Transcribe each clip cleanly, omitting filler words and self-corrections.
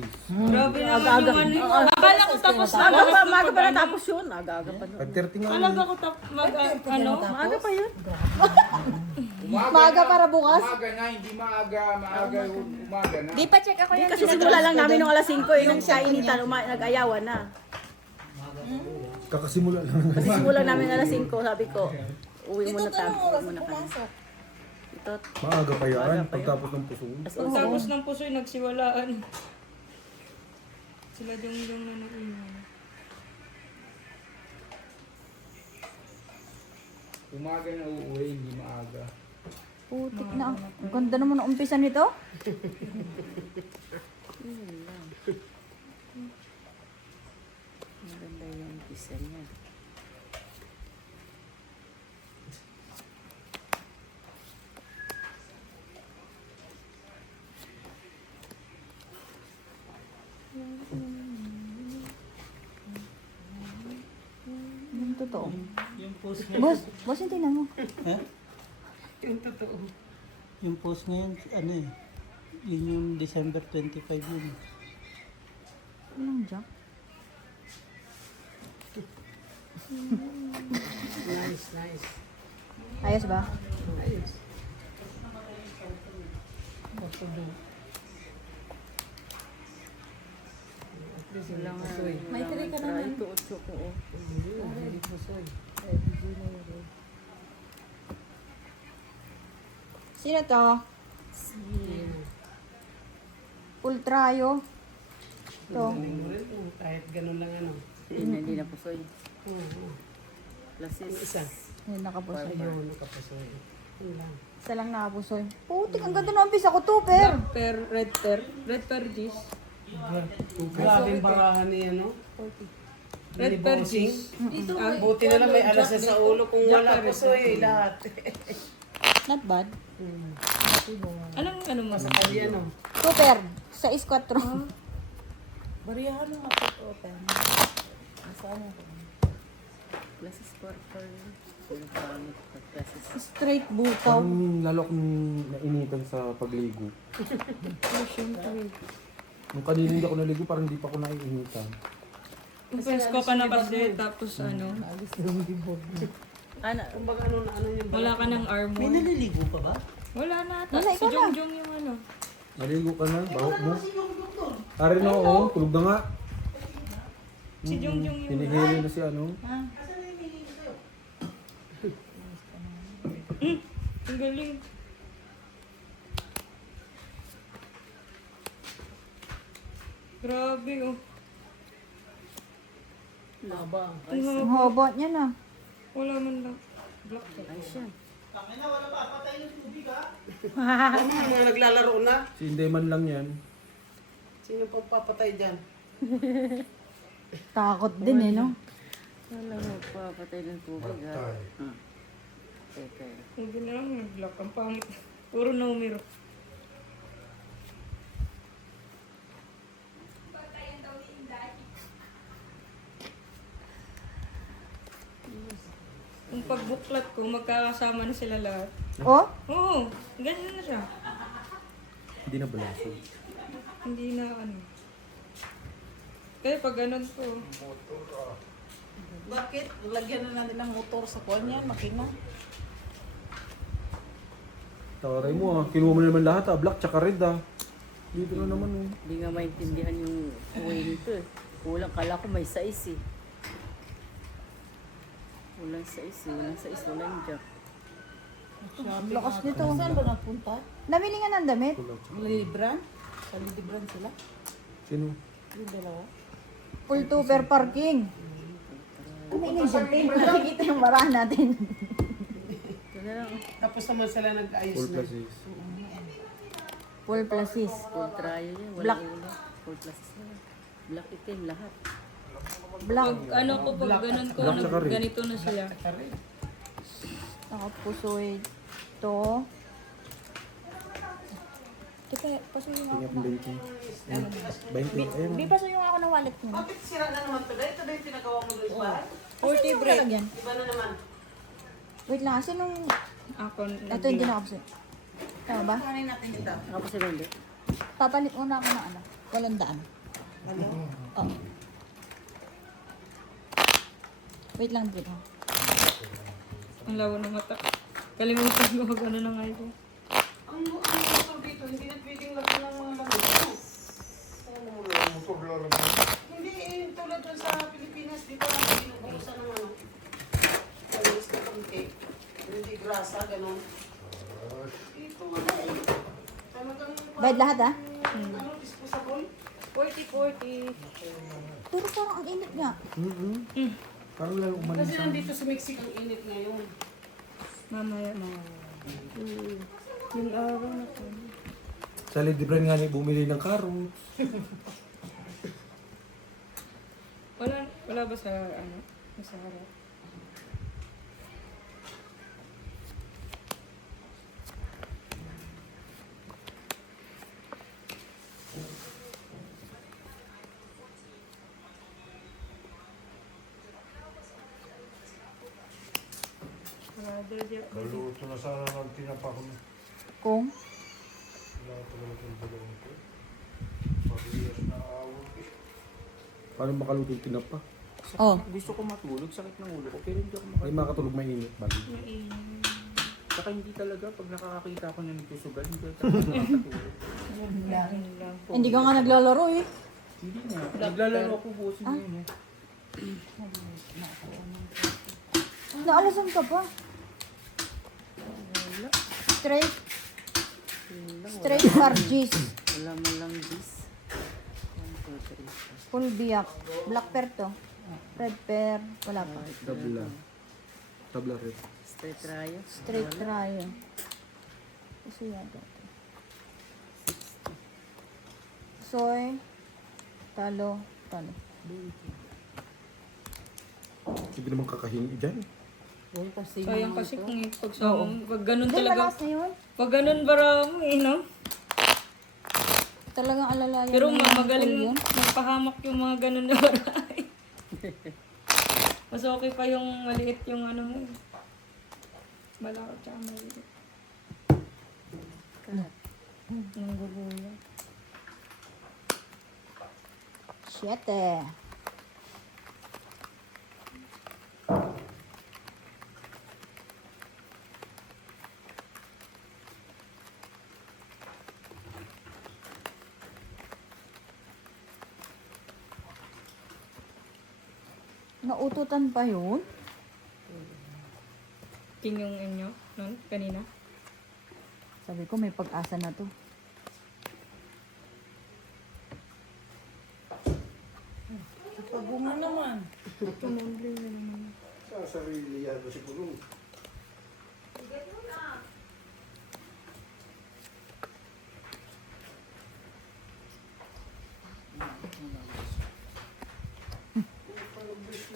Practice. Grabe naman yung ano yun. Akala ko tapos na. Maaga pa natapos yun. Aga-aga pa nun. 5:30 nga. Akala ko ano? Maaga pa yun. Maaga para bukas? Umaga na, hindi maaga. Maaga yung umaga na. Di pa check ako yan. Kasi simula lang namin nung alas 5 eh. Nang siya initan, nag-ayawan na. Kakasimula lang. Kasi simula namin alas 5, sabi ko, uwi muna tayo. Uwi muna kami. Ito, Maaga pa yan. Pagtapos ng puso. Pagtapos ng puso'y nagsiwalaan. Sila yung na naiwan. Umaga na uuwi, hindi maaga. Putik na. Ang ganda naman ang umpisa nito. maganda yung pisa niya. Yung totoo. Yung post Boss, yung tingnan mo. Ha? Yung totoo. Yung post ngayon, ano eh, yun yung December 25 yun. Anong jack? Nice. Ayos ba? Ayos. Wala nga. May tiri ka naman. Ito, 8 ko. Sino to? Ultrayo. To. Kahit ganun lang ano. Hindi na pusoy. Oo. Plasis. Isa. Yun, nakapusoy. Ayun, nakapasoy. Yun lang. Isa lang nakapusoy. Putik, ang ganda ng umpisa ko, Tupper. Red per G's. Grabe yung barahan ni ano. Red per G's. Buti na lang may alas na sa ulo kung wala pasoy lahat. Not bad. Anong ano mo? Ay ano. Tupper. 6-4. Bariyahan ng ako open. Plasis purple. Plasis. Straight butaw. Parang lalo akong nainitan sa pagligo. Nung kanina hindi ako naligo, parang hindi pa ako naiinitan. Yung friends ko pa na kasi tapos ano. Kumbaga ano na ano yung Wala ka ng armor. May naliligo pa ba? Wala na ata. Wala, Si ikaw na. Jongjong yung ano. Naligo ka na? Bahok mo? Arin na oo, tulog na nga. Si Jongjong yung Pinihili na si ano. Ang galing. Grabe oh. laba. Ang hobot niya na. Wala man lang. Black. Ay siya. Ano yung mga naglalaro na? Si Indeman lang yan. Sino pa papatay dyan? Takot din eh, no? Wala mo pa, patay ng tubig ha. Teka. Hindi na lang yung black. Ang pangit. Puro numero. Yung pagbuklat ko, magkakasama na sila lahat. Oh? Oo, ganyan na siya. Hindi na balasog. Hindi na ano. Kaya pag ganun ko, Bakit? Lagyan na natin ng motor sa kwan yan, makina. Tawaray mo ah. Kinuha mo na naman lahat ah. Black tsaka red ah. Dito na naman oh. Hindi nga maintindihan yung way nito eh. Kulang, kala ko may size eh. Walang size eh. Walang size, walang jack. Lakas nito. Saan ba napunta? Nabili nga ng damit. Kulang tsaka. Libran? Sa Libran sila? Sino? Yung dalawa? Full Tupper parking. Ano yung isang nakikita yung marahan natin. Ito na lang. Tapos naman sila nag-ayos Full na. plasis. Full plasis. Full trial yan. Black. Walang ulo. Full plasis na yan. Black itim lahat. Black. pag ano ko, pag ganun ko, Black tsaka red. ganito na sila. Nakapusoy. Ito. Kita, pasuyin mo Tingnan ako kung na. 20. 20. Ayun. Di pasuyin ako ng wallet mo. Bakit sira na naman to? Ito ba yung pinagawa mo doon ba? 40 break. Iba na naman. Wait lang, kasi nung... Ako, Ito hindi nakapusoy. Tama ba? Kuhanin natin ito. Ako sa hindi. Papalit muna ako ng ano. 800. Oh. Wait lang, Drip. Ang lawa ng mata. Kalimutan ko mag ano na nga ito. Ang motor dito, hindi na pwedeng lagyan ng mga lamig. Hindi, tulad dun sa Pilipinas, dito lang binubuhusan ng ano. Malinis na kamke. Hindi grasa, ganun. Dito wala eh. Talagang Bayad lahat, ah? ano, disposable. 40. Pero parang ang init nga. Parang lalo Kasi umalis. nandito sa Mexico ang init ngayon. Mamaya na. Yung araw na to. Sa Lidibran nga ni bumili ng carrots. Wala ba sa ano? Sa harap? Brother, Jack, Luto na sana ng tinapa ko. Kung Wala talaga itong dalawang ko. Pag-iwas na awag eh. Paano makaluto yung tinapa? Oh, Gusto ko matulog, sakit ng ulo ko, pero hindi ako Ay makatulog mainit. Bagay. Saka hindi talaga, pag nakakakita ko na nagsusugal, hindi talaga makakatulog. hindi ka nga naglalaro eh. Hindi na. Naglalaro ako busin yun eh. Naalasan ka pa. Straight Fargis. Wala mo lang this. 1, 2, 3. Full biyak. Black pear to. Red pear. Wala pa. Tabla. Tabla red. Straight rayo. Straight trio. Kasi yata. Soy. Talo. Talo. Hindi naman kakahingi dyan. sayang kasi kung pag ganun Hindi, talaga. malakas na yun. Pag ganun barang no? Talagang alalayan. Pero na yung magaling full yun. magpahamak yung mga ganun na baray. Mas okay pa yung maliit yung ano mo. Malaki tsaka maliit. Nang guguya. 7. Naututan pa yun? King yung inyo nun, kanina. Sabi ko may pag-asa na to. Pabunga naman. Sa sarili yan kasi pulong.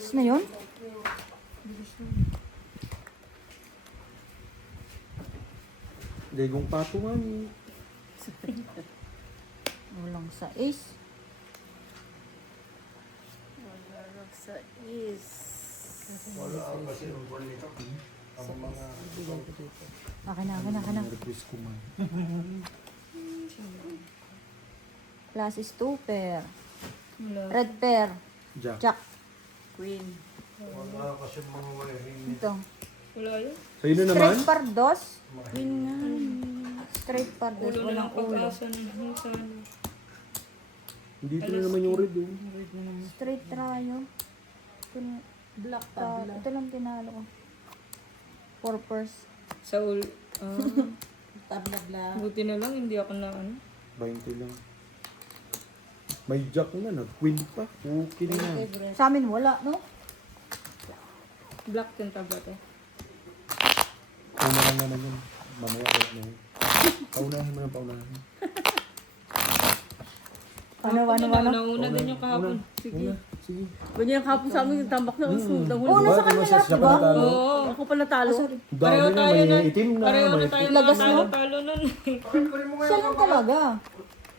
Tapos na yun? Legong pato nga ni. Walang sa ace. Wala lang sa is. Wala kasi yung buwan nito. Ang mga Akin na. Request ko man. Plus is 2 pair. Wala. Red pair. Jack. Jack. Queen. wala kasi mga wiring. Ito. Wala yun. Sa'yo na naman. Straight pardos. Queen nga. Straight pardos. Ulo na Walang lang ulo. pag-asa na yung sana. Dito na naman yung red oh. Straight trio. Ito na. Black tabla. Ito lang tinalo ko. Purpose. Sa ulo. Tabla black. Buti na lang, hindi ako na ano. 20 lang. May jack na, nag-queen pa. Okay na. Sa amin wala, no? Black yung tablet eh. Una lang naman yun. Mamaya ulit na yun. Paunahin mo na paunahin. Nauna din yung kahapon. Sige. Sige. Ganyan yung kapon sa amin, yung tambak na usod. Oo, nasa kanya lahat, di ba? Oo. Ako pala talo. Dami Pareho na, tayo na. may itim na. Pareho na May tayo Lagas mo? talo nun. Siya lang talaga.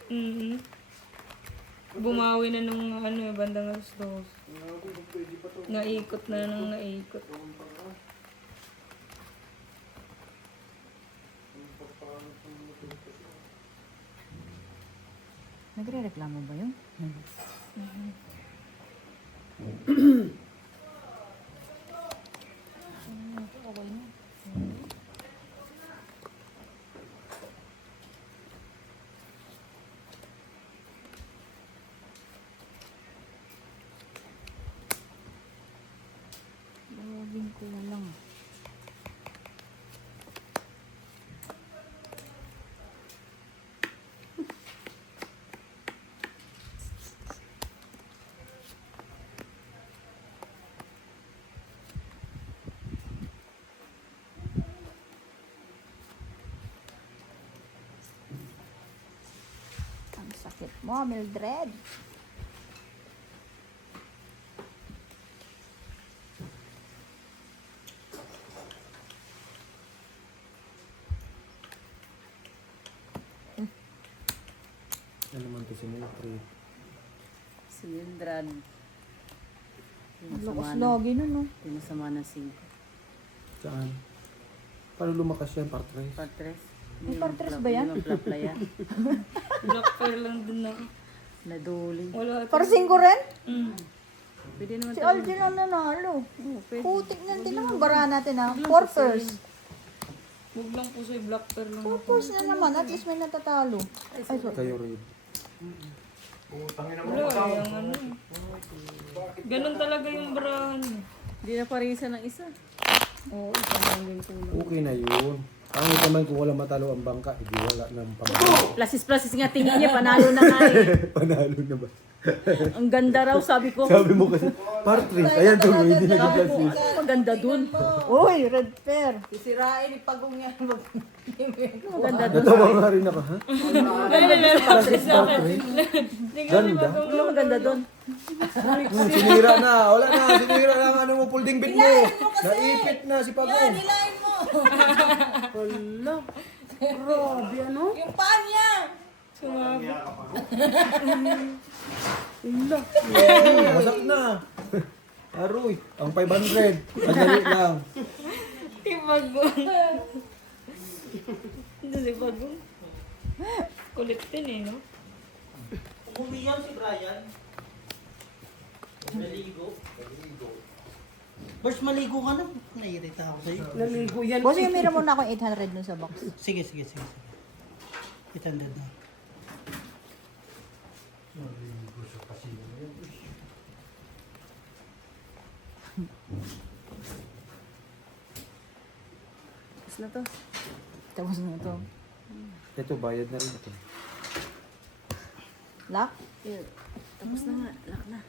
Mhm. Bumawi na nung ano, bandang alas 2. Naikot na nung naikot. Nagre-reklamo ba yun? Gawin ko na lang. Ang sakit mo, Mildred. Ano naman to si Mildred? Si Mildred. Ang lakas lagi nun, no? Pinasama ng 5. Saan? Paano lumakas yan? Part-3? Partres. May partres ba yan? Yung plapla yan. Black pearl lang din na. Naduling. Wala. Para 5 rin? Pwede naman Si tayo. Algin ang nanalo. Oo, pwede. Putik na din naman. Bara natin ha. 4 pairs. Huwag lang po sa black pearl lang. 4 pairs na naman. At least may natatalo. Ay, sorry. Kayo rin. Wala, yung ano. Ganun talaga yung barahan. Hindi na parisa ng isa. Oo, isa lang din kulang. Okay na yun. Pangit naman kung wala matalo ang bangka, hindi wala ng pamalo. Plasis-plasis nga tingin niya, panalo na nga eh. Panalo na ba? Ang ganda raw, sabi ko. Sabi mo kasi, part-3. Ayan to, hindi na Sabi ko, nag-assist. maganda dun. Uy, red pair. Sisirain ni Pagong yan. Maganda dun. Natawa nga rin ako, ha? Plasis sa akin. Ganda. Ano maganda dun? Sinira na. Wala na. Sinira na ang ano mo, pulding bit mo. Naipit na si Pagong. Hilahin mo. Hala. Grabe, ano? Yung paa niya. Sumabi. Hala. Wasak na. Aroy, ang 500. Madali lang. Ibagong. Hindi si Bagong. Kulit din eh, no? Umuwi yan si Brian. Maligo. First maligo ka na. Naiirita ako sa'yo. Naligo yan. Boss, yung mira muna akong 800 dun sa box. Sige. 800 na. Tapos na to. Tapos na to. Ito, bayad na rin ito. Lock? Yun. Tapos na nga. Lock na.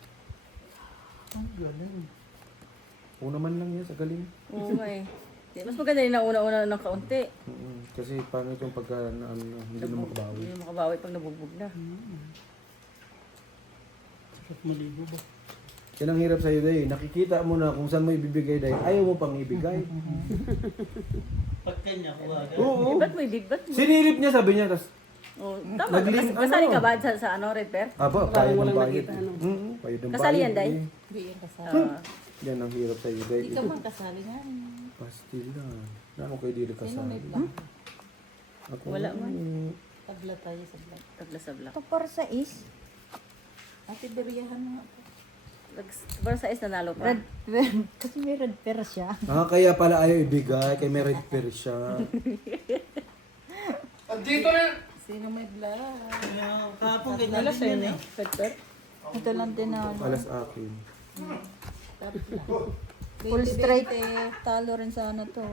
Ang galing. Una man lang yan sa galing. Oo nga eh. Mas maganda yung nauna-una ng kaunti. Kasi pangit yung pagka na, ano, hindi na makabawi. Hindi mo makabawi pag nabugbog na. Sarap maligo ba? Yan ang hirap sa'yo, Day. Nakikita mo na kung saan mo ibibigay, Day. Ayaw mo pang ibigay. Pag kanya, kuha ka. Oo. Ba't mo ibig? Ba't mo? Sinilip niya, sabi niya. Tapos, Oh, tama. Nagling- Kasali ano? ka ba sa ano, Red Bear? aba, bayad ng bayad. Bayad ng Kasali yan, bayad, Day? eh. Hindi yan kasali. Yan ang hirap sa'yo, Day. Ikaw man kasali nga. Pastil lang. Ano kayo dili kasali? Ako, Wala man. eh, Tabla tayo sa vlog. Tabla sa vlog. Ito para sa is. Ate, beriyahan mo nga. Para sa is nanalo pa. Red pair. Kasi may red pair siya. kaya pala ayaw ibigay. Kay may red pair siya. Sino may vlog? Kahapon ganyan Alas din sa'yo yan na eh. Red Bear? Ito lang tinalo. Alas akin. Full straight. Talo rin sana to.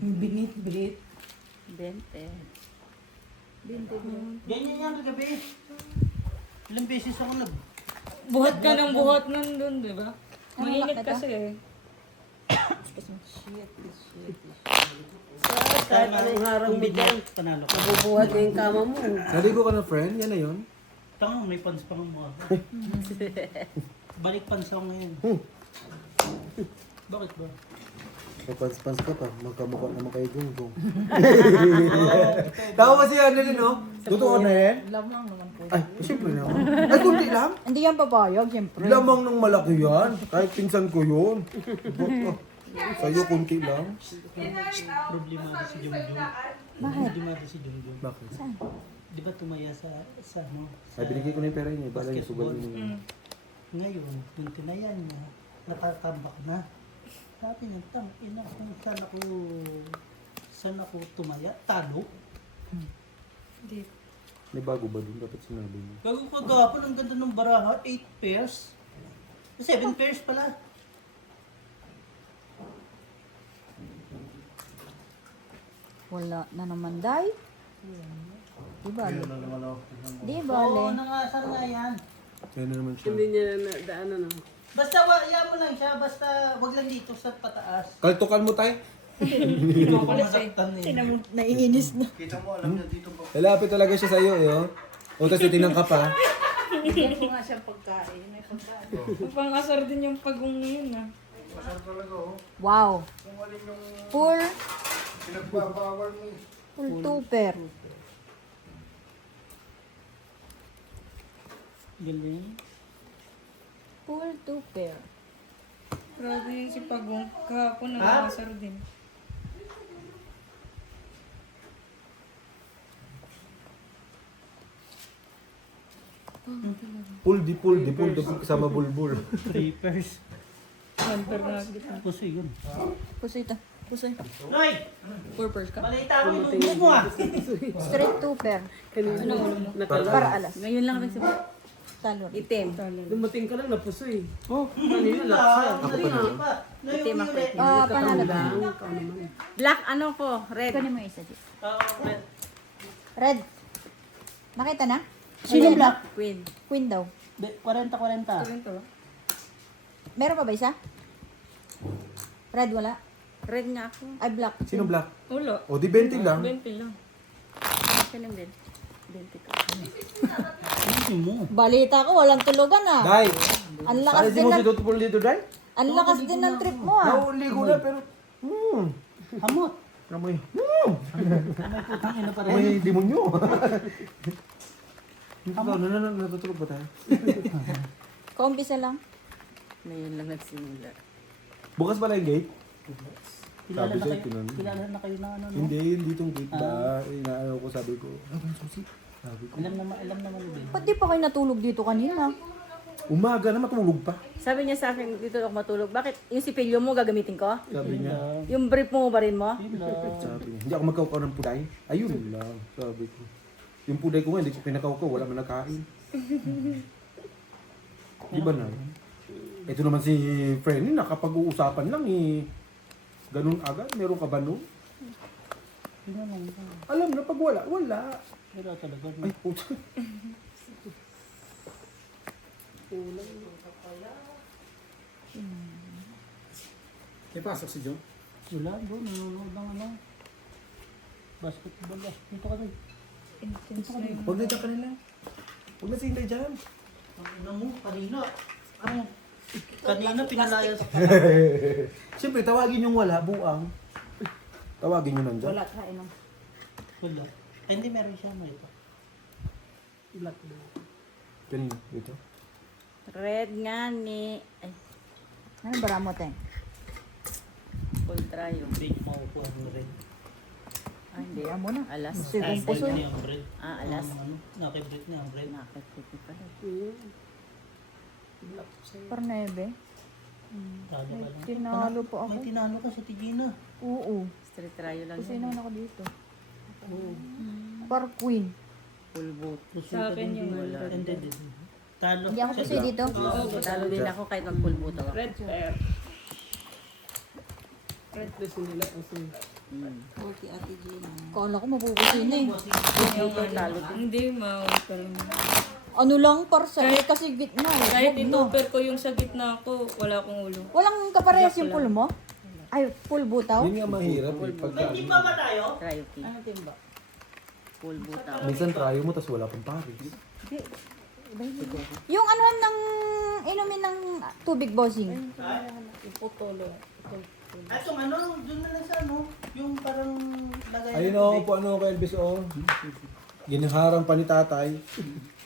Binit-bit. 20. Ganyan yan kagabi. Ilang beses ako Buhat ka ng buhat nandun, di ba? Mainit lock na to? kasi eh. kahit anong harang mo dyan. Panalo ka. Bubuhat na yung kama mo. Naligo ka na, friend? Yan na yun? Tanga, may pants pa ng mukha. Balik pants ako ngayon. Bakit ba? Kapans-pans ka pa. Magkamukha naman kayo gunggong. Tama kasi ano din, no? Totoo na eh. Lamang naman po. Ay, siyempre naman. Ay, kunti lang. Hindi yan papayag, siyempre. Lamang ng malaki yan. Kahit pinsan ko yun. Sa'yo, kunti lang. Problemado si Jungjung. Problemado si Jungjung. Bakit? di ba tumaya sa ano? Ay, binigay ko na yung pera niya. Bala yung sugal basketball. niya. Mm. Ngayon, yung tinayan niya, nakakambak na. Sabi niya, ina, kung saan ako tumaya, talo. Hindi. May bago ba dun? Dapat sinabi mo. Gago kagapon, ang ganda ng baraha, 8 pairs. 7 pairs pala. Wala na naman, day. Di bale. Ayun na naman ako. Di Oo, bale. nangasar nga yan. Kaya na naman siya. Hindi niya na daanan na. Basta yan mo lang siya, basta wag lang dito sa pataas. Kaltukan mo tayo. Ikaw pa masaktan eh. Naiinis na. Kita mo, alam niya dito pa. Lalapit talaga siya sa'yo eh. Oh. O, tapos titinang ka pa. Bigyan ko nga siyang pagkain. May pagkain. Pang-asar din yung pagong ngayon ah. Masarap talaga, oh. Wow. Kung alin yung Full, pinagbabawal mo eh. full tuper. Galing. Full tuper. Grabe yun si Pagong. Kahapon nang-asar din. Pull di pull kasama bulbul. 3 pairs. Hunter na kita. Puso yun. Puso ito. Puso ito. Noy! Purpose ka? Balita ko yung bubus mo ah. Straight tuper. Para alas. Ngayon lang rin sa Talo. itim. Dumating ka lang napuso eh. Oh, kanina laksa. Itim ako. Panalo ba? Black ano ko? Red. Kunin mo yung isa, Jess. Oo, Red. Nakita na? Sino Ayan. black? Queen. Queen daw. 40-40. Ito. Meron pa ba isa? Red wala? Red nga ako. Ay, black. Sino black? Wala. O, di 20 lang. 20 lang. Sino din? 20 ka. Ano mo? Balita ko, walang tulugan ah. Dai! Ang Saan lakas di din mo ng, si Tutupul dito, Dai? ang lakas din ng trip mo ah. Nauli ko na, pero... Hamot. Amoy. Putang ina pa Amoy rin. demonyo. Natutulog ba tayo? Kaumpisa lang. Ngayon lang nagsimula. Bukas pala yung gate? Kilala Sabi na sa'yo, kayo. tinanong. Kilala na kayo na ano. No? Hindi, hindi itong gate ba? Inaano ko, sabi ko. Ano susi? Sabi ko. Alam naman din. Ba't di pa kayo natulog dito kanina? Umaga na matulog pa. Sabi niya sa akin, dito ako matulog. Bakit? Yung sipilyo mo gagamitin ko? Sabi niya. Yung brief mo ba rin mo? Yun lang. Sabi niya. Hindi ako magkaukaw ng puday. Ayun lang. Sabi ko. Yung puday ko nga, hindi ko pinakaukaw. Wala man nakain. Di ba na? Ito naman si Frenny, nakapag-uusapan lang eh. Ganun agad. Meron ka ba nun? Yun lang. Alam na pag wala, wala. Wala talaga. Ay, puta. Ipasok si John. Wala bro, nanonood ng ano. Basketball. Dito ka rin. Intense na yun. Huwag na dyan kanila. Huwag na sila dyan. Ang ina mo, kanina. Ano? Kanina pinalayas. Siyempre, tawagin yung wala, buang. Tawagin yung nandyan. Wala, kain lang. Wala. Ay, hindi meron siya mo ito. Black. Kanina, dito. Red nga ni... Ay, Ano ba mo, te? full trio. Hindi niyo makukuha ng red. Ay, hindi. Kaya mo na. Alas. Sigong puso. niya ang red. Ah, alas. Ano, nakibrit niya ang red. Nakakit pala. Par 9. Talo ka lang. Tinalo po ako. May tinalo ka sa Tigina. Oo. Street trio lang Kasi yun. naman ako dito. Par queen. Full boat. Sa akin yung Wala. Hindi din. Talo. Hindi ako kasi dito. Oo, talo din ako kahit mag-full boat ako. red pair. Red dress nila kasi. Kala ko mapupusin na eh. Talo din. Hindi, mauwi ka lang. Ano lang par sa kasi gitna eh. Kahit Huwag na. ituper ko yung sa gitna ko, wala akong ulo. Walang kaparehas yung pool mo? Ay, full butaw? Yun nga mahirap eh. Pagka, Timba ba tayo? Trio king. Ano timba? Full boat ako. minsan try mo, tapos wala pang pares. Yung ano ng inumin ng tubig bossing. Ipotolo. At yung ano, dun na lang sa ano, yung parang lagay. Ayun o, po ano kay Elvis o. Ginaharang pa ni tatay.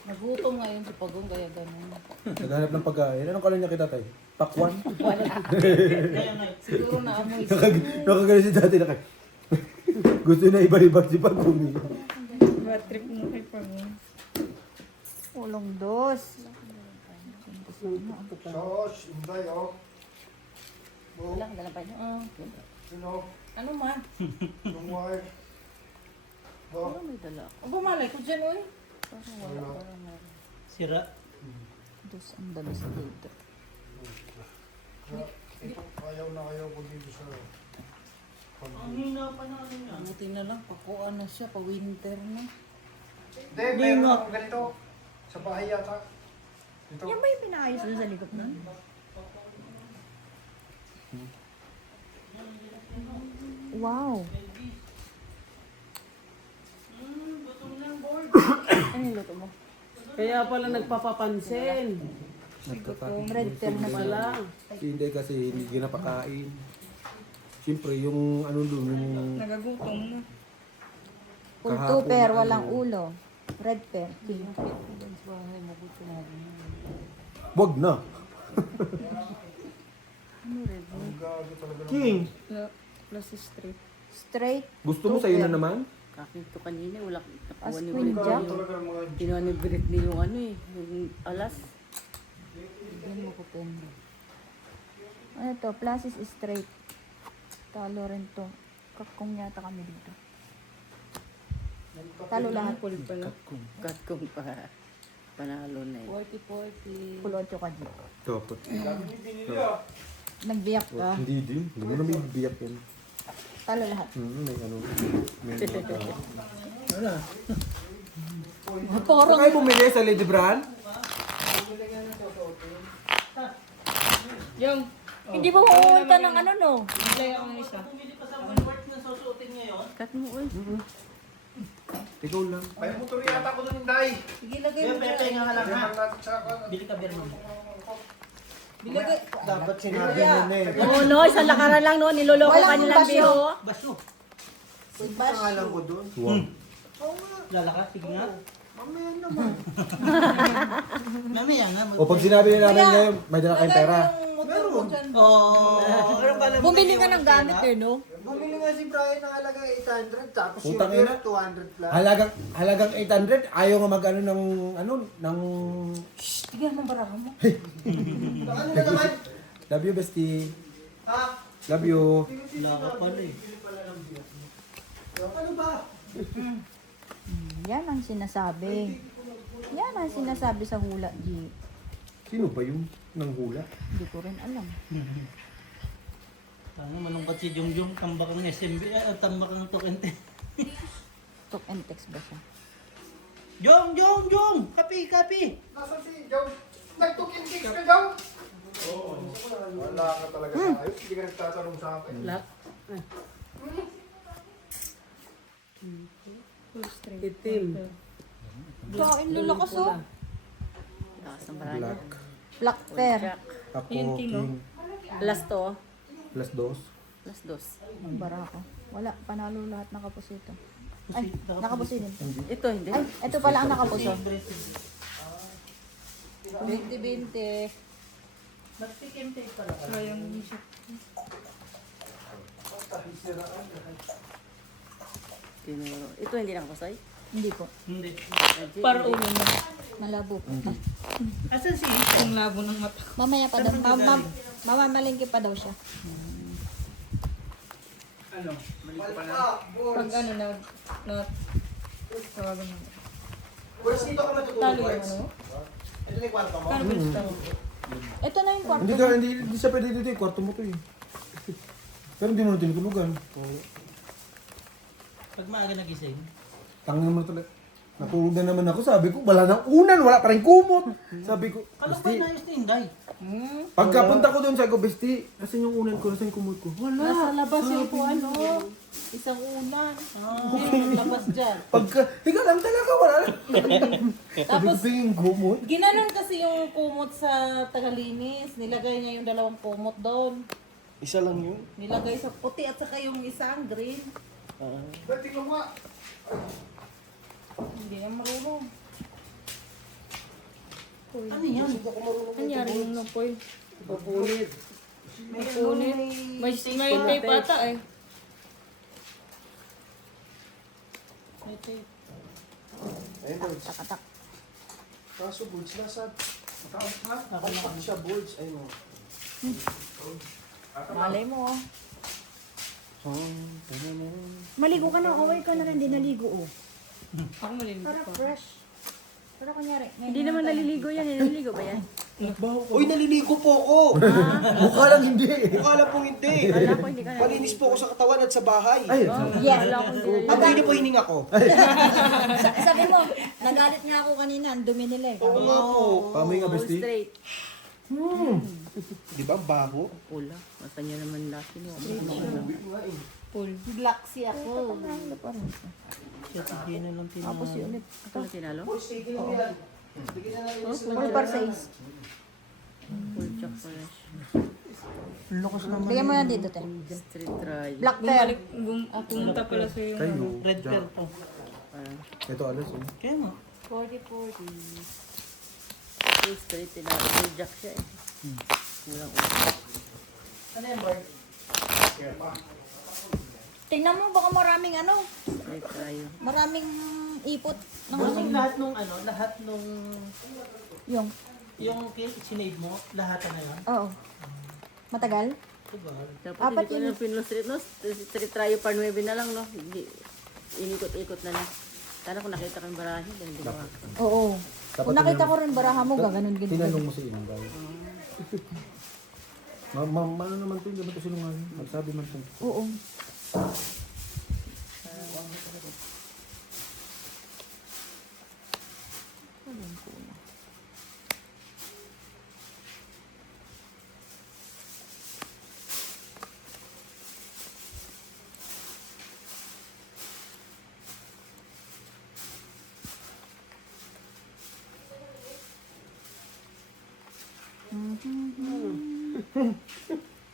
Nagutom ngayon si Pagong kaya ganun. Naghanap ng pagkain. Anong kalan niya kay tatay? Pakwan? Kaya na, Siguro na amoy. Nakagalit si tatay na kay. Gusto na iba-ibag si Pagkumi. Bad trip mo kay Pag. Pulong dos. Sos, Inday, oh. Wala, dala pa niyo. You know, Ano man? yung wife. Oh, Wala, may dala. Ang bumalay ko dyan, oy. wala. Sira. Dos ang dami sa dito. Ito, ayaw ko dito sa... Ang hina pa na ano yan. Buti na lang, pakuan na siya, pa-winter na. Hindi, meron akong ganito. Sa bahay yata. Ito. Yan ba yung pinaayos doon sa likod nun? Wow. Ano yung luto mo? Kaya pala nagpapapansin. Red pear na pala. Hindi kasi hindi ginapakain. Siyempre, yung ano doon, yung Nagagutom na. Pulto pear, walang ulo. Red pear, king. wag na. Ang gago talaga ng... King, Plus straight. Straight. gusto mo sa'yo na naman? Kakito kanina, wala. As Nakuha ni queen Britney. jack. Talaga ng mga... Kinuha ni Britney yung ano eh, yung alas. Yan mo ko pendo. Ano to? Plus is straight. Talo rin to. Kakong yata kami dito. Talo lahat. Kulit pala. Cut kong pa. Panalo na eh. 40-40. Pulo 8 ka dito. Dapat. Nagbiyak ka. Hindi din. Hindi mo na may biyak yan. Talo lahat. May ano. May Ano? Saan kayo bumili sa Lady Brand? Yung, Hindi ba pumunta ng ano no? play ako ng isa. Bumili pa sa work na susuotin ngayon. Cut mo uy. Ikaw lang. May motor yata ko doon, Inday. Sige, lagay Kaya mo pepe dyan. nga lang ha. Kailangan natin sa... Bili ka beer mo. Bilagay. Dapat sinabi mo na eh. Oo no, isang lakaran lang no, niloloko Walang ka nilang basyo. biho. Baso. Pangalan ko doon. Wow. Lalaka, sige nga. Mamaya naman. Mamaya nga. O pag sinabi nila namin ngayon, may dala kayong pera. Motor mo dyan. Oo. Ano ba lang? Bumili ka ng gamit eh no? Bumili nga si Brian ng halaga 800 tapos yung Putang beer ina. 200 plus. Halagang 800, ayaw nga mag ano ng Tignan mo baraha mo. Ano na naman? love you bestie. Ha? Love you. Laka pala eh. Ano ba? Yan ang sinasabi. Yan ang sinasabi sa hula, G. Sino ba yung nanghula? Hindi ko rin alam. Ano, malungkot si Jungjung, tambak ang SMB, tambak ang Tokente. Talk and text ba siya? Jung! Kapi! Nasaan si Joe? Nagtukin kicks ka, Joe? Oo. Wala ka talaga sa ayos. Hindi ka nagtatanong sa akin. Itim. Kain lulakas oh. Lakas ng marami. Black. Black pear. Jack. Ako, Yun, King, oh. King. Last to. Plus dos. Last dos. Ang bara ko. Wala, panalo lahat nakapuso ito. Ay, nakapuso din. Ito hindi. Ay, ito pala ang nakapuso. 20-20. Nagtikente pala. Sayang din siya. Tinuro. Ito hindi nakapasay. Hindi po. Hindi. Para ulo na. Malabo po. Asan si Ang labo ng mata. Mamaya pa daw. Mamamalingki pa daw siya. Ano? Mali ko pa na. Pag ano tawagan mo. Boys, dito ka Talo matutulog, yung boys. ano? Ito na yung kwarto mo. Paano ba yung talo? Ito na yung kwarto. Hindi siya pwede dito yung kwarto mo to eh. Pero hindi mo na tinutulugan. Pag maaga nagising, Tangin mo na talaga. Natulog na naman ako. Sabi ko, wala nang unan, wala pa rin kumot. Sabi ko, kala ko Besti, inayos ni Inday. pagkapunta ko doon, sabi ko, Besti, nasan yung unan ko, nasan yung kumot ko? Wala. Nasa labas yung ano. Isang unan. Labas dyan. Higa lang talaga, wala lang. Sabi ko, yung kumot. Ginanon kasi yung kumot sa tagalinis. Nilagay niya yung dalawang kumot doon. Isa lang yun. Nilagay sa puti at saka yung isang green. Dati ka nga. Hindi yan marunong. Ano yan? Nangyari yung napoy. Pupunit. Pupunit. May tape ata eh. May tape. Ayun, boys. Takatak. Kaso boards nasa... Nakapak siya boards. Ay mo. Malay mo, oh. Maligo ka na, away ka na rin, di naligo, oh. Ako malinis Para pa. fresh. Para kunyari. Hindi naman naliligo yan. Naliligo ba yan? Uy, naliligo po ako! Mukha lang hindi. Mukha lang pong hindi. Kala ko hindi ka naliligo. Malinis po ako sa katawan at sa bahay. Ay, Yes. Kala ko hindi naliligo. Pagay na po hininga ko. Sabi mo, nagalit nga ako kanina, ang dumi nila eh. Oo nga po. pamoy nga, Full bestie. straight. Di ba ang baho? Pula. Basta niya naman laki mo. Full. Black sea ako. Siya tigyan na lang tinawag. Tapos yun ulit. Ito na tinalo? Sige na yan. Sige na lang. Full par size. Full chocolate. Lukas naman. Bigyan mo yan dito, te. Street try. Black pearl. Pumunta pala sa yung Kayo. Red pearl to. Ito alas oh. Kaya nga. 40-40. Full straight. Tinalo. Full jack siya eh. Kulang ulit. Ano yan, Bart? Tingnan mo, baka maraming ano, Street try. maraming ipot ng Ano ano. lahat nung Yung, sinave mo, lahat na yun? oo. Matagal? Tugal. Tapos Apat hindi ko yun. na pinlo street no. Street try par 9 na lang no. Hindi. Inikot-ikot na lang. Sana kung nakita ko yung barahe. Hindi ko. Oo. Dapat Kung nakita tinanong- ko rin baraha mo, gaganon din. Tinanong mo si Inang guys. Ano naman ito, hindi naman ito sinungaling. Magsabi man ito. Oo.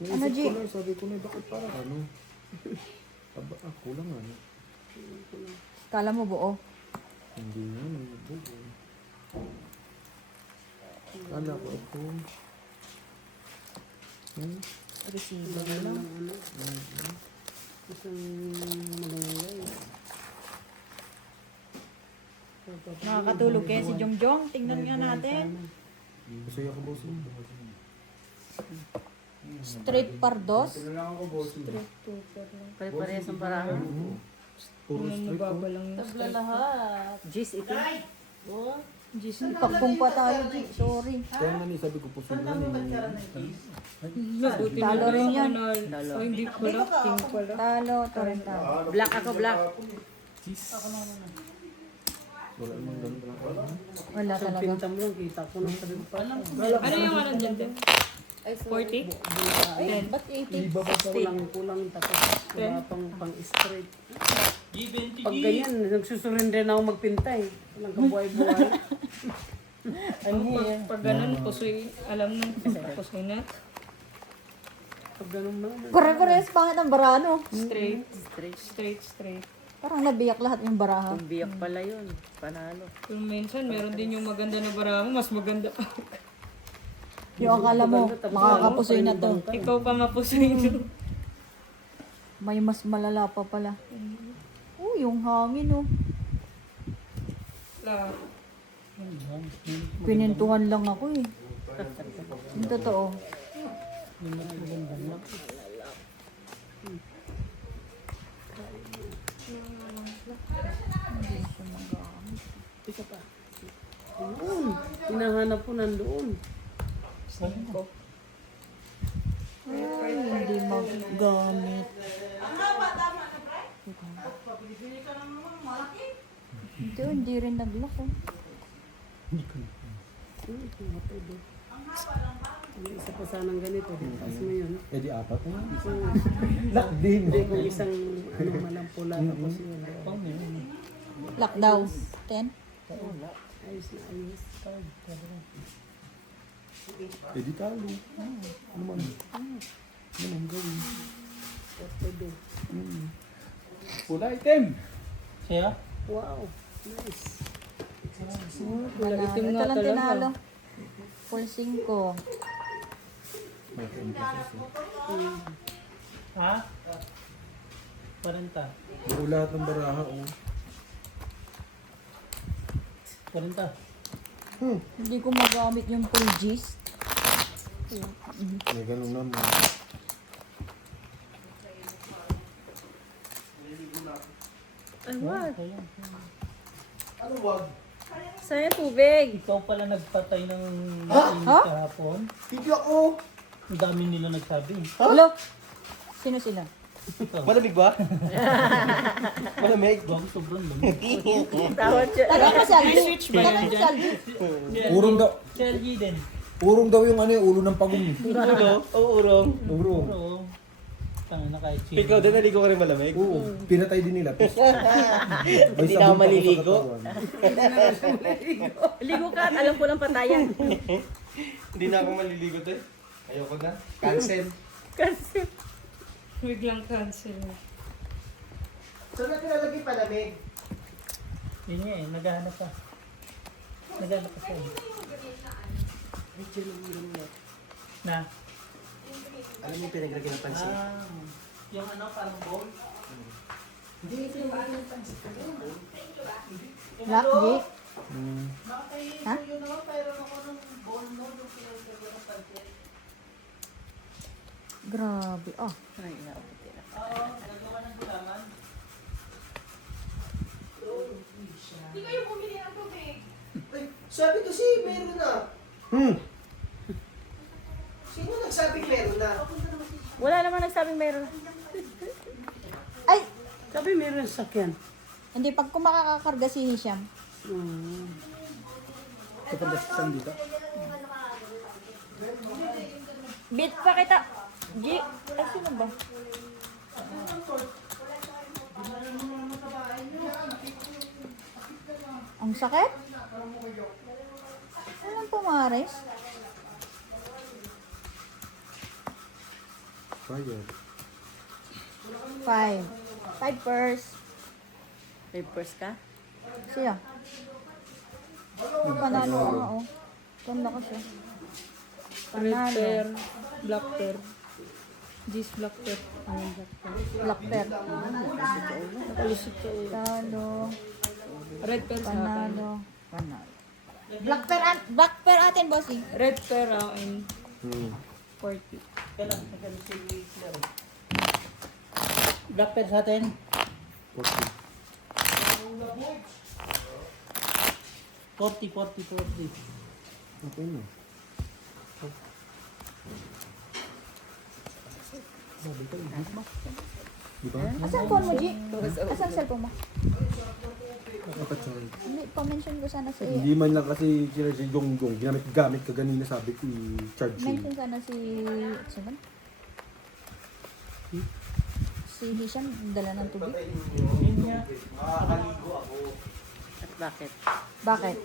Ano, G? Sabi ko na, bakit parang ano? Aba, kulang ano. Kala mo buo? Hindi nga, may buo. Kala ko ito. Resibo na lang. Nakakatulog kaya si Jongjong. Tingnan nga natin. Masaya ko boss. Straight pardos. Pare-parehas ang barahe. Puro straight ko. Tabla lahat. Gis ito. Pakpong pa tayo, G. Sorry. Kaya nga ni, sabi ko po sila ni. Mabuti na Talo rin yan. Talo. Ay, hindi pala. King pala. Talo, Torrentado. Black ako, black. Wala namang ganun lang. Wala talaga. Pintam lang, kita ko na sa rin pa. Ano yung ano dyan din? 40? Ba't 80? Kulang tapos wala pang straight. G20 Pag ganyan, nagsusurrender na ako magpintay. Walang kabuhay-buhay. Pag ganun, pusoy. Alam nung pusoy na. Pag ganun na. Pare-parehas pangit ang baraha, no? Straight. Straight. Straight, straight. Parang nabiyak lahat yung baraha. Kung biyak pala yun. Panalo. Kung minsan, meron din yung maganda na baraha mo, mas maganda pa. Yung akala mo, makakapusoy na to. Ikaw pa mapusoy nyo. May mas malala pa pala. Yung hangin, oh. Lahat. Pinintuhan lang ako, eh. Yung totoo. Doon. Hinahanap ko nandoon. Ay, hindi magamit. Ito, hindi rin nag-lock, oh. Isa pa sanang ganito. Tapos mo yun. Eh di apat na. Lock din. Hindi kung isang ano malang pula tapos yun. Lock daw. 10? Ayos na ayos. Eh di talo. Ano man? Ano man gawin? Pwede. Pula item. Siya? Wow. Nice. Wala. itim Ito nga lang talaga. tinalo. Full 5. Ha? 40. Buo lahat ng baraha oh. 40. Hindi ko magamit yung full gist. May ganun naman. Ay, what? Ayan. Ano wag? Sayang tubig. Ikaw pala nagpatay ng mainit kahapon. Hindi ako. Ang dami nila nagsabi. Hello? Sino sila? Malamig ba? Malamig? Bang sobrang lamig. Tawad siya. Tanong mo Saldi. switch ba Tanong yan mo dyan? Saldi. Urong daw. Sergi din. Urong daw yung ano yung ulo ng pagong. Ulo? Oo, urong. Urong. Pero, tanga na kahit sino. Ikaw din naligo ka rin malamig? Oo. Pinatay din nila. Hindi na ako maliligo. Ligo ka at alam ko lang patayan. Hindi na ako maliligo to. Ayoko na. Cancel. Kasi, Biglang cancel. Saan na pinalagay palamig? Yun nga eh, naghahanap ka. Naghahanap ka sa'yo. Na? Alam mo yung pinaglagay ng pansin? Yung ano, parang bowl? Hindi, pinalagay ng pansin. Black G? Ha? Yun naman, mayroon ako ng bowl mo, yung pinagagawa ng pancit. Grabe. Oh. ay, naubiti na. Oo, nagawa ng gulaman. Ay, sabi kasi meron na. Sino nagsabing meron na? Wala naman nagsabing meron. Ay! Sabi meron sakyan. Hindi, pag kumakakarga si Hisham. Bit pa kita. G. Ay, sino ba? Ang sakit? Walang pumares. Fire. 5. 5 purse. Papers ka? Siya. Panalo ka nga, oh. Ganda ko siya. Red Panalo. pear, black pear. This black pear. Black pear. Nakalusot ka ulo. Talo. Red pear sa akin. Panalo. Panalo. Black pear atin, bossy. Red pear akin. 40. Kailan, nagkano si Claire? Black pear sa atin. 40. Okay na. Di ba? Asan phone mo, G? Asan cellphone mo? Nakaka-charge. Hindi, pa-mention ko sana si... Hindi man lang kasi sila si Gonggong. Ginamit-gamit ka ganina sabi ko i-charge siya. Mention sana si... Sino? Si Hisham, dala ng tubig. Yun nga. Makakaligo ako. At bakit? Bakit?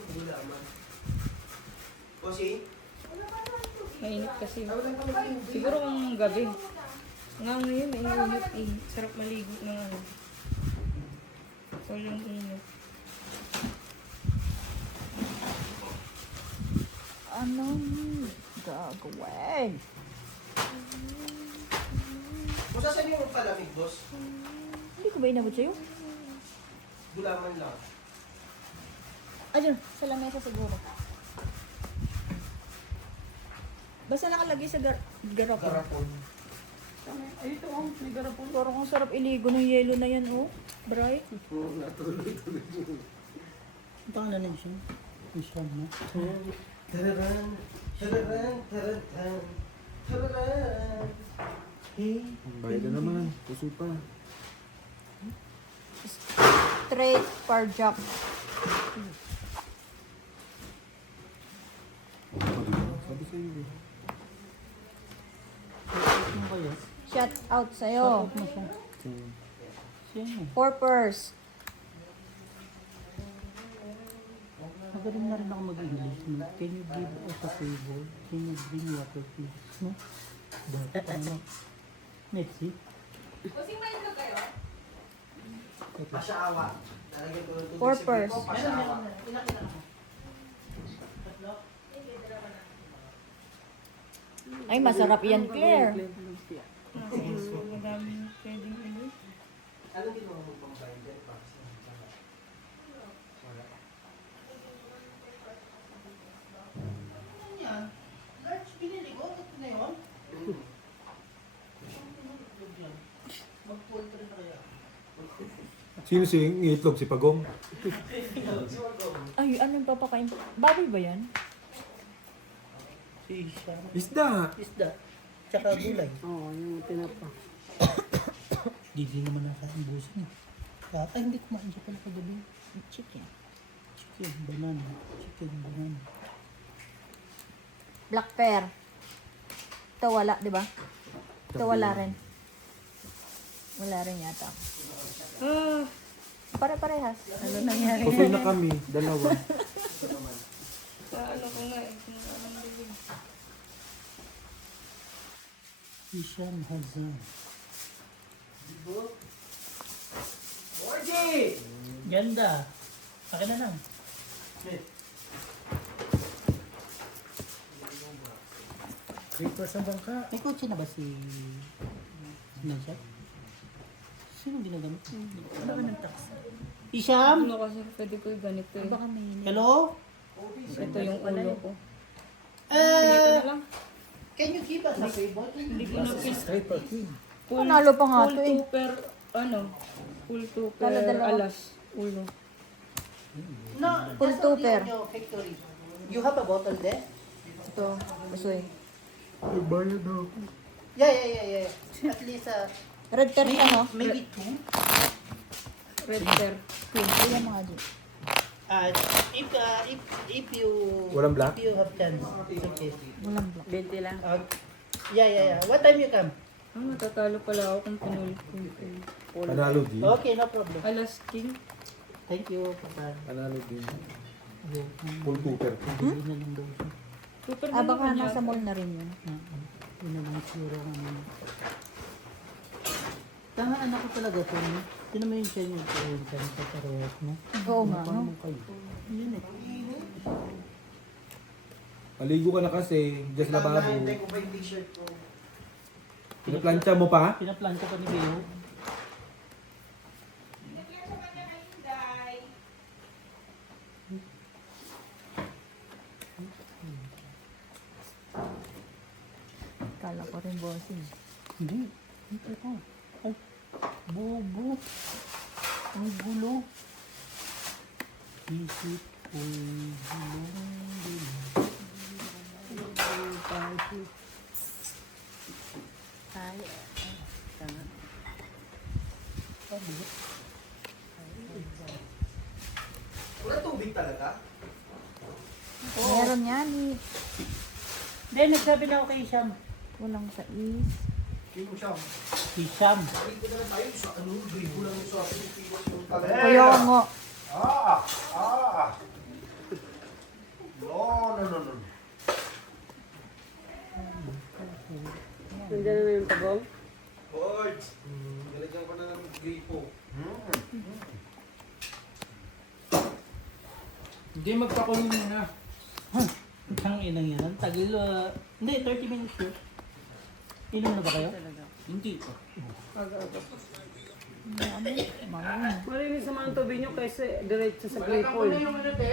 Kasi, Mainit kasi. Siguro kung gabi. Nga ngayon, mainit eh. Sarap maligo na ano. Walang init. Anong gagawin? kung saan yung palamig, boss? Hindi ko ba inabot sa'yo? Gulaman lang. Ayun, sa lamesa siguro. Basta nakalagay sa garapon. Garapon. Ay, ito ang may garapon. Parang ang sarap iligo ng yelo na yan, oh. Bright. Ang pangalan na siya? Islam na. Tararan, tararan, tararan, tararan. Hey. Bayad na naman. Puso pa. Straight par jack. Sabi sa'yo eh. Ano kaya? Shout out sa'yo. Ano siya? Sino? 4 purse. Magaling na rin ako mag-English. No? Can you give us a favor? Can you bring water please? No? Dahil ano? Messi? Pasyawa. Talagyan ko ng tubig 4 sa purse. gripo, pasyawa. Ay, masarap yan, Claire. Madami pwedeng ano. Anong ginawa mo pang binder? Para sa wala. Sino si itlog? Si Pagong? Ay, anong papakain? Baboy ba yan? Si Isham. Isda! Isda. Tsaka gulay. Oo, yung tinapa. Hindi naman nakain busin. Ay, hindi kumain siya pala kagabi. Chicken. Chicken, banana. Chicken, banana. Black pear. Ito wala, di ba? Ito wala rin. Wala rin yata. Ah, Pare-parehas. Ano nangyari? Pusoy na kami, dalawa. sa ano ko nga eh. Kung anong bibig. Isham Hazan. Ganda. Akin na lang. Paper sa bangka. May kotse na ba si Nasha? Sino ginagamit? Wala ka ng taxi. Isham? Ano kasi pwede ko yung ganito eh. Baka may... Hello? Ito yung ulo ko. Uh, Ito na lang. can you give us a favor? Hindi ko na fit. Panalo pa nga Full to eh. 2 per, ano, full 2 per Dala-dala. alas. Ulo. No, Full that's only tupper. on your factory. You have a bottle there? Ito, pusoy. Nagbayad na ako. Yeah. At least, Red pear siya, no? maybe two. Red pear. Ayan mga G. If you Walang black? if you have chance, it's okay. Walang black. 20 lang. Yeah. What time you come? Ah, matatalo pala ako kung pinulit ko yung Panalo din. Okay, no problem. alas king. Thank you, Papa. Panalo din. Full cooper. Hindi na lang daw siya. Super Ah, na baka naman nasa yan. mall na rin yun. Yun na lang siguro ang ano. Tanga anak ko talaga to, no? Sino mo yung siya yung sa parehas, no? Oo nga, Paano no? kayo? Yun eh. Maligo ka na kasi, just lababo. ko ba yung t-shirt ko? Pinaplansya mo pa? Pinaplanta pa ni Beo. Kala ko rin bossing. Hindi. Hindi pa. Ay, bobo. Ang gulo. Isip ko gulong. Wala tubig talaga? Meron yan eh. Hindi, nagsabi na ako kay Isham. Walang sais. Sino siya? Isham. Balik ko na lang tayo sa ano, gribo lang sa Pilipinas yung Kaya nga. No. Nandiyan na yung pagong. Boy! Nilagyan ko na ng gripo. Hindi, magpakulong muna. Ang inang yan. Tagil, hindi, 30 minutes yun. Inom na ba kayo? Hindi pa. Malinis naman ang tubig nyo kasi diretso sa clipboard.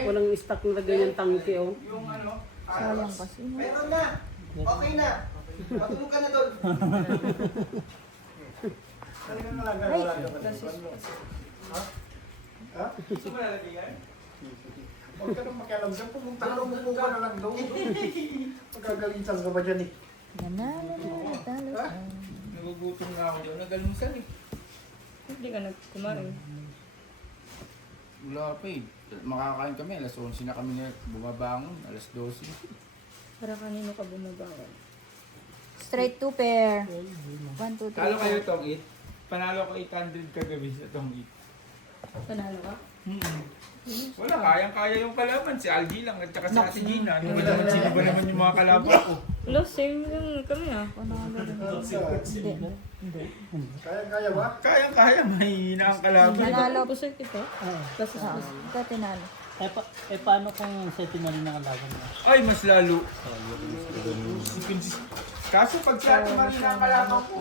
Walang stock na ganyan tangke, oh. Yung ano, Sayang kasi. No? Meron na! Okay na! Matulog ka na doon! gusto mo nalagay yan? Huwag ka nang makialam dyan. Pumunta ka na lang doon. Magkagalitan ka ba dyan eh? Nanalo na talo. Nagugutom nga ako dyan. Nagalusan eh. Hindi ka nagkumain. Wala pa eh. Makakain kami. Alas 11 na kami na bumabangon. Alas 12. Para kanino ka bumabawan? Straight to pair. 1, 2, 3, Talo kayo tong eat. Panalo ko 800 kagabi sa tong eat. Panalo ka? Wala, kayang-kaya yung kalaban. Si Algie lang at saka si Ate Gina. Hindi naman sino ba naman yung mga kalaban ko. Hello, same lang kami ah. Panalo rin. Hindi. Hindi. Kaya ba? Kayang-kaya, mahihina ang kalaban. Nanalo. Pusoy kita. Plus, Ito tinalo. Paano kung setting na rin ang alaban mo? Ay, mas lalo. Kaso pag si Ate Marina ang kalaban ko,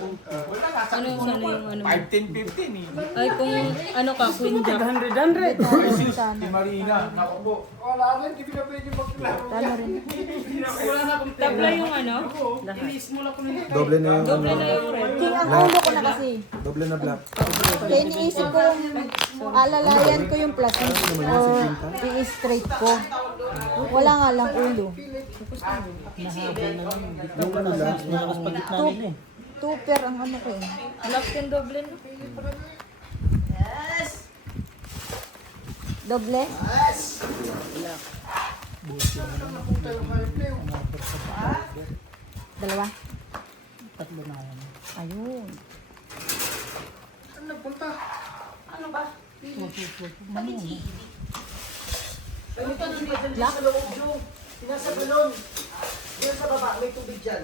wala, nasa ano yung sana yung ano? 5, 10, 15 eh. Ay, kung ano ka, Queen Jack. 100. Ay, sus, si Marina, naku po. Wala na, hindi ko na pwede maglaro. Talo rin. Tabla yung ano? Doble na yung Doble ano. na yung red. King ang ulo ko na kasi. Doble na black. Kaya iniisip ko yung Alalayan ko yung plasis or i-straight ko. Wala nga lang ulo. Nahaba na lang. Bitaw ka na. Malakas pa gitna nila eh. Tuper ang ano ko eh. Black and doble no? Doble? Dalawa? Tatlo na yan. Ayun. Saan nagpunta? Ano ba? Black? Nasa balon. Diyan sa baba, may tubig dyan.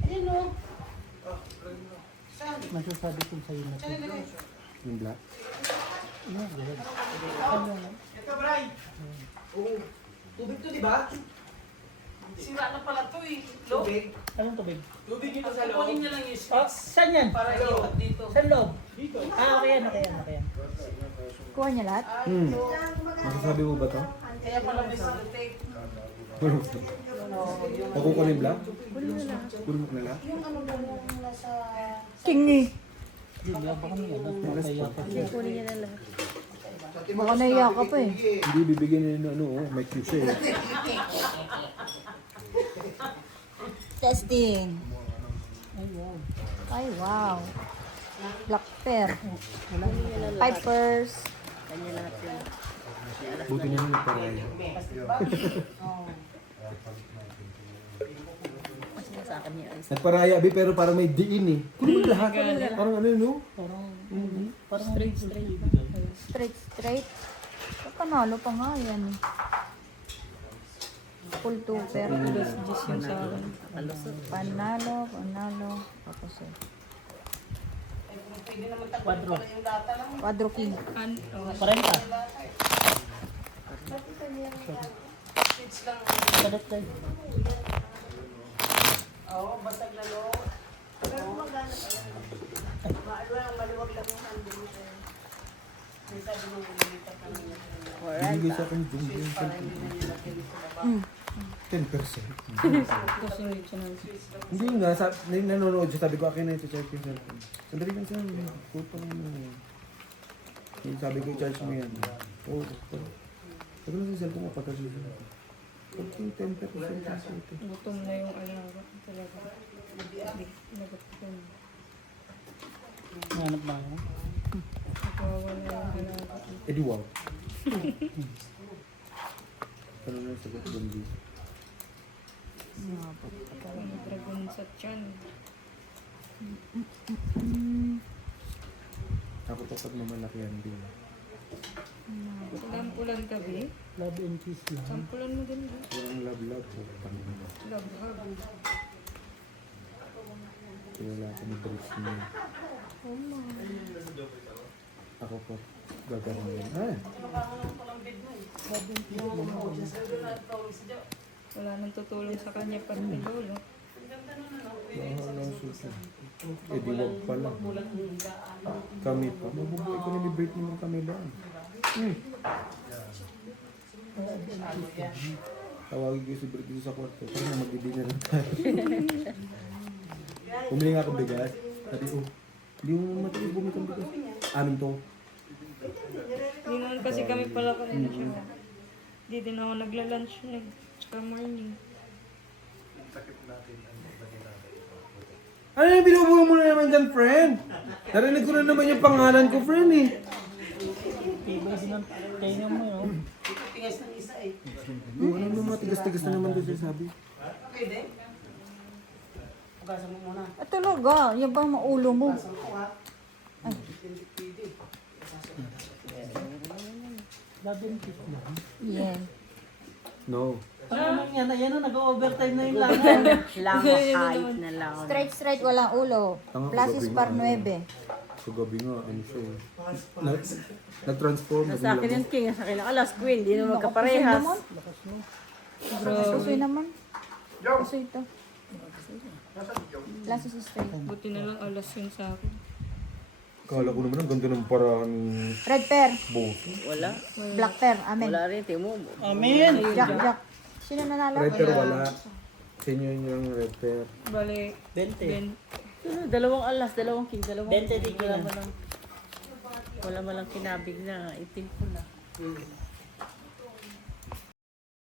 Ayun o. Saan? Masasabi ko sa'yo na Saan nilagay? Yung black? Ito, Bray. Tubig to, di ba? Sira na pala to eh. Lo? Anong tubig? Tubig dito sa loob. Kunin niya lang yung Oh, switch saan yan? para iipat dito. Saan loob? Dito. Ah, okay yan, okay yan, okay yan. Kuha niya lahat? Masasabi mo ba to? Kaya pala may sellotape. Makukuha yung black? Kulmok na lang. Yung ano ba nung nasa... Kingi. Hindi, baka may ano. Kaya pa siya. Kunin niya na lahat. Baka naiya ka pa eh. Hindi bibigyan nila ng ano, may QC eh. Testing. Ay, wow. Ay, wow. Black pear. Pipers. Kanya lahat yun. Buti niya nung paraya. Mas sa akin niya. Nagparaya, abi, pero parang may diin eh. Kunin mo lahat. Parang ano yun, no? Parang straight. Straight. Panalo pa nga yan. Full tuper. Alas 10 yung sa akin. Panalo. Tapos eh. Pwede naman tagpapala Quadro. yung data lang. Quadro king. 40. Switch lang. Kadat tayo. Oo, basag na lo. Pero magana pa yan. Maluwag lang yung hando mo. May sabi nung lumilipat na nila. Binigay sa akin yung yung 10%. Kasi hindi siya nang Hindi nga, nanonood siya, sabi ko akin na ito, charge yung cellphone. Sandali lang siya, quote pa naman mo. Yung sabi ko, charge mo yan. Oo, sabi lang sa cellphone mo, pagkasusin mo. 10% ito. gutom na yung alaga. Talaga. Nagapon. Hanap ba ako? Nagwawala yung alaga. Eh di wow. Ano na yung sagot doon di? Ang dragon sa tiyan. Ako pa pag mamalaki yan din. Sampulan ka, Bi? Love and kiss lang. Sampulan mo din, Bi. Walang love po. Love hug. Wala ako ni Bruce niya. Ako po. Gagawin yan. Ah! Wala nang tutulong sa kanya pag may lolo. Bahala suso. Eh di wag pa lang. Kami pa. Mabubuhay ko na birth naman kami lang. Tawagin ko si Bert dito sa kwarto. Parang magdi-dinner lang tayo. Bumili nga ako bigas. Sabi, oh, hindi mo matinig bumili kang bigas. Amin to. Hindi naman kasi kami pala kanina siya. Hindi din ako nagla-lunch na. Tsaka morning. Ano yung binubuhay mo na naman dyan, friend? Narinig ko na naman yung pangalan ko, friend eh. Tibay din ang kaya mo yun. Tingas ng isa eh. Ano naman, tigas-tigas na naman doon siya sabi. Pwede? Ugasan mo muna. At talaga, yan ba ang maulo mo? Ugasan ko ha. Love and kiss lang. Yan. No. Ano naman yan? Ayan na, nag-overtime na yung langan. Lango, kahit na lango. Straight, walang ulo. Plasis par 9. Kagabi nga, ano siya eh. Nag-transform. Sa akin yung king, sa akin ang alas queen, di naman magkaparehas. Pusoy naman. Pusoy ito. Plasis straight. Buti na lang alas yun sa akin. Kala ko naman ang ganda ng paraan. Red pear. Boss. Wala. Black pear. Amen. Wala rin, timo. Amen! Jack. Sino nanalo? Red pear wala. Senior yung red pear. Bale, 20. Ben, Dalawang alas, dalawang king, dalawang 20 di wala king. mo lang. Wala malang kinabig na, itim ko na.